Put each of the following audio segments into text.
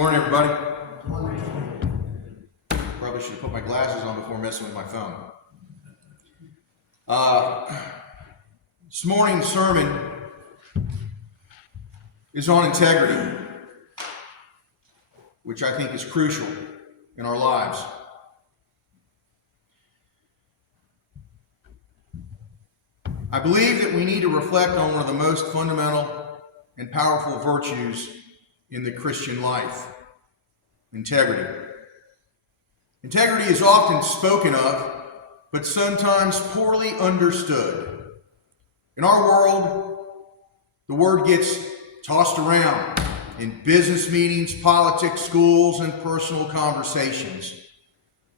Morning, everybody. Probably should have put my glasses on before messing with my phone. This morning's sermon is on integrity, which I think is crucial in our lives. I believe that we need to reflect on one of the most fundamental and powerful virtues in the Christian life: integrity. Integrity is often spoken of, but sometimes poorly understood. In our world, the word gets tossed around in business meetings, politics, schools, and personal conversations.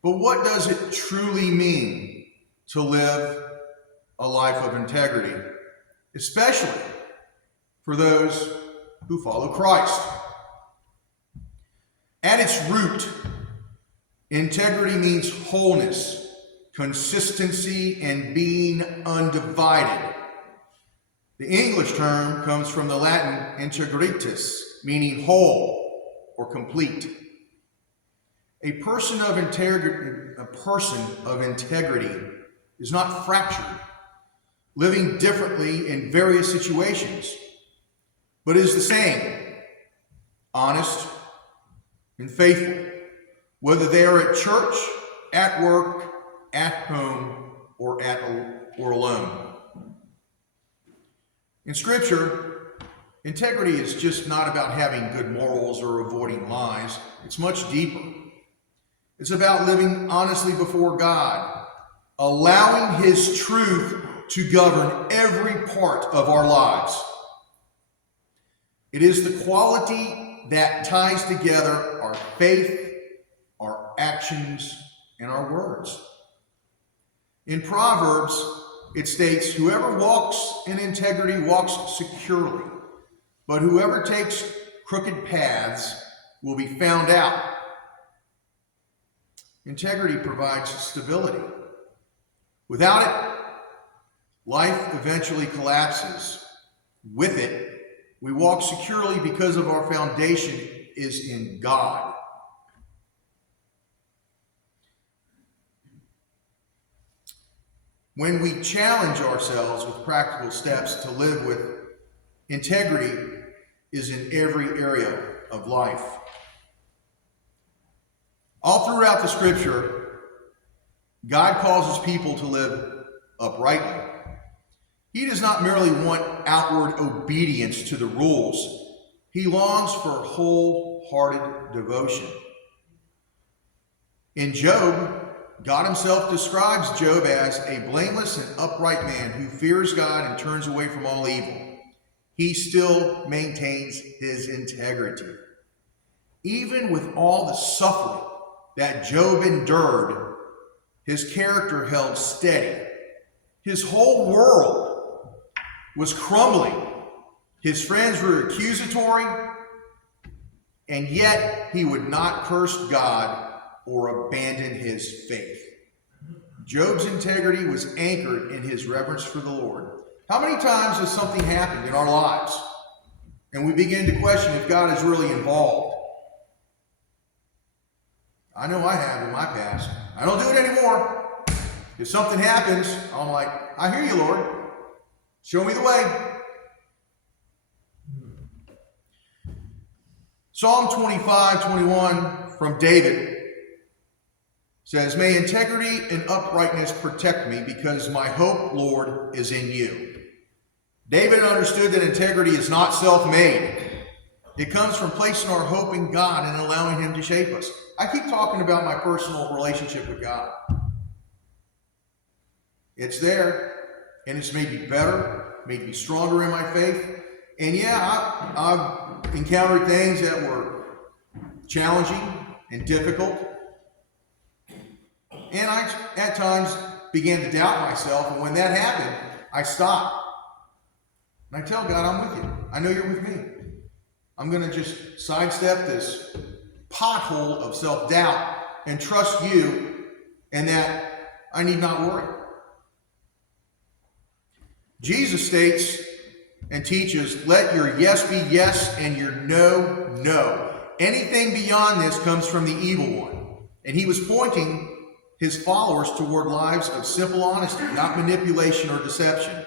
But what does it truly mean to live a life of integrity, especially for those who follow Christ? At its root, integrity means wholeness, consistency, and being undivided. The English term comes from the Latin integritas, meaning whole or complete. A person of integrity is not fractured, living differently in various situations, but is the same, honest and faithful, whether they are at church, at work, at home, or alone. In Scripture, integrity is just not about having good morals or avoiding lies. It's much deeper. It's about living honestly before God, allowing His truth to govern every part of our lives. It is the quality that ties together our faith, our actions, and our words. In Proverbs, it states, "Whoever walks in integrity walks securely, but whoever takes crooked paths will be found out." Integrity provides stability. Without it, life eventually collapses. With it, we walk securely because of our foundation is in God. When we challenge ourselves with practical steps to live with integrity is in every area of life. All throughout the Scripture, God causes people to live uprightly. He does not merely want outward obedience to the rules. He longs for wholehearted devotion. In Job, God Himself describes Job as a blameless and upright man who fears God and turns away from all evil. He still maintains his integrity. Even with all the suffering that Job endured, his character held steady. His whole world was crumbling. His friends were accusatory, and yet he would not curse God or abandon his faith. Job's integrity was anchored in his reverence for the Lord. How many times has something happened in our lives and we begin to question if God is really involved? I know I have in my past. I don't do it anymore. If something happens, I'm like, I hear you, Lord. Show me the way. Psalm 25:21 from David says, "May integrity and uprightness protect me, because my hope, Lord, is in you." David understood that integrity is not self-made. It comes from placing our hope in God and allowing Him to shape us. I keep talking about my personal relationship with God. It's there, and it's made me better, made me stronger in my faith. And yeah, I've encountered things that were challenging and difficult. And I, at times, began to doubt myself. And when that happened, I stopped. And I tell God, I'm with you. I know you're with me. I'm going to just sidestep this pothole of self-doubt and trust you, and that I need not worry. Jesus states and teaches, "Let your yes be yes and your no, no." Anything beyond this comes from the evil one. And he was pointing his followers toward lives of simple honesty, not manipulation or deception.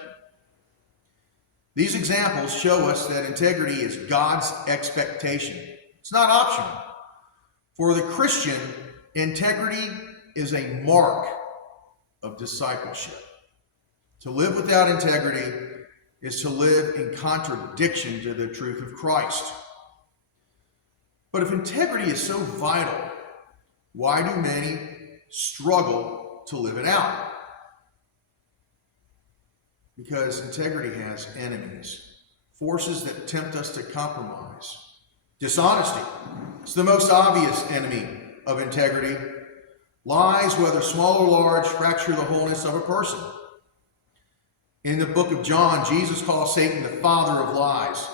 These examples show us that integrity is God's expectation. It's not optional. For the Christian, integrity is a mark of discipleship. To live without integrity is to live in contradiction to the truth of Christ. But if integrity is so vital, why do many struggle to live it out? Because integrity has enemies, forces that tempt us to compromise. Dishonesty is the most obvious enemy of integrity. Lies, whether small or large, fracture the wholeness of a person. In the book of John, Jesus calls Satan the father of lies.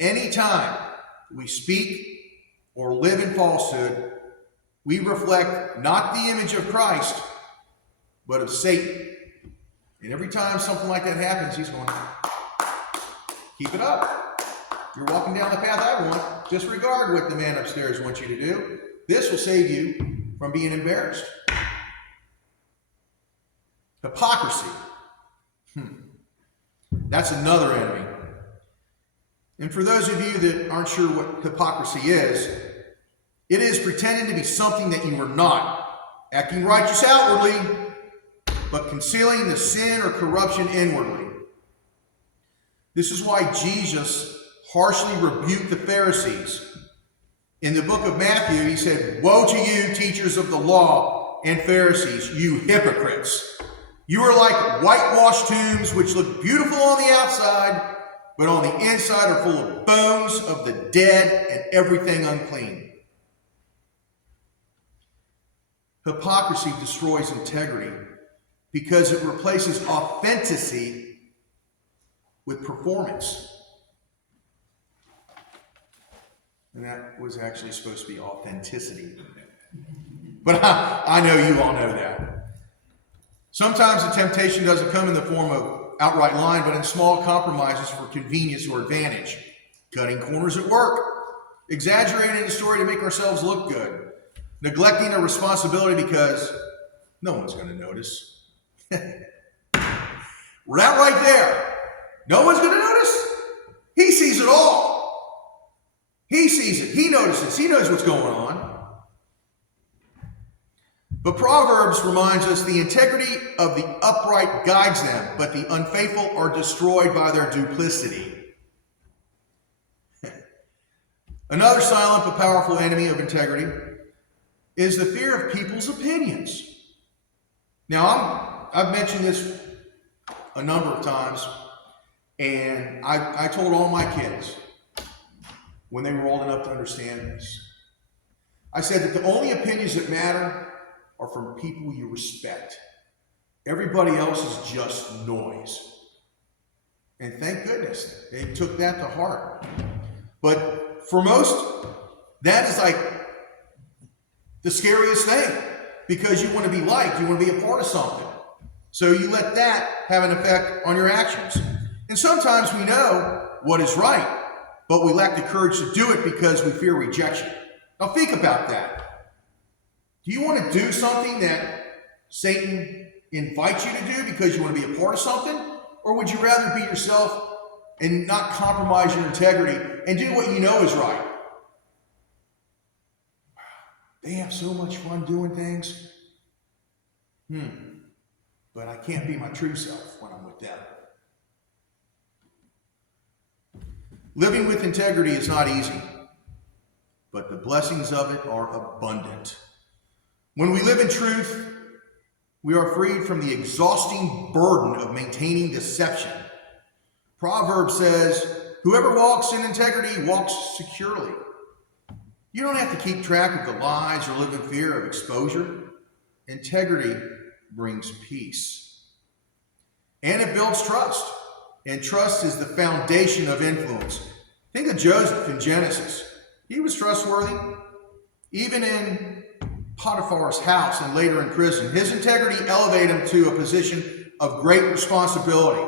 Anytime we speak or live in falsehood, we reflect not the image of Christ, but of Satan. And every time something like that happens, he's going, keep it up. You're walking down the path I want. Disregard what the man upstairs wants you to do. This will save you from being embarrassed. Hypocrisy. That's another enemy. And for those of you that aren't sure what hypocrisy is, it is pretending to be something that you are not, acting righteous outwardly, but concealing the sin or corruption inwardly. This is why Jesus harshly rebuked the Pharisees. In the book of Matthew, he said, "Woe to you, teachers of the law and Pharisees, you hypocrites! You are like whitewashed tombs, which look beautiful on the outside, but on the inside are full of bones of the dead and everything unclean." Hypocrisy destroys integrity because it replaces authenticity with performance. And that was actually supposed to be authenticity. But I know you all know that. Sometimes the temptation doesn't come in the form of outright lying, but in small compromises for convenience or advantage. Cutting corners at work, exaggerating a story to make ourselves look good, neglecting a responsibility because no one's going to notice. That right there. No one's going to notice. He sees it all. He sees it. He notices. He knows what's going on. But Proverbs reminds us the integrity of the upright guides them, but the unfaithful are destroyed by their duplicity. Another silent but powerful enemy of integrity is the fear of people's opinions. Now, I've mentioned this a number of times, and I told all my kids when they were old enough to understand this, I said that the only opinions that matter are from people you respect. Everybody else is just noise. And thank goodness they took that to heart. But for most, that is like the scariest thing, because you want to be liked, you want to be a part of something. So you let that have an effect on your actions. And sometimes we know what is right, but we lack the courage to do it because we fear rejection. Now think about that. Do you want to do something that Satan invites you to do because you want to be a part of something? Or would you rather be yourself and not compromise your integrity and do what you know is right? They have so much fun doing things. But I can't be my true self when I'm with them. Living with integrity is not easy, but the blessings of it are abundant. When we live in truth, we are freed from the exhausting burden of maintaining deception. Proverbs says, "Whoever walks in integrity walks securely." You don't have to keep track of the lies or live in fear of exposure. Integrity brings peace. And it builds trust. And trust is the foundation of influence. Think of Joseph in Genesis. He was trustworthy. Even in Potiphar's house and later in prison, his integrity elevated him to a position of great responsibility.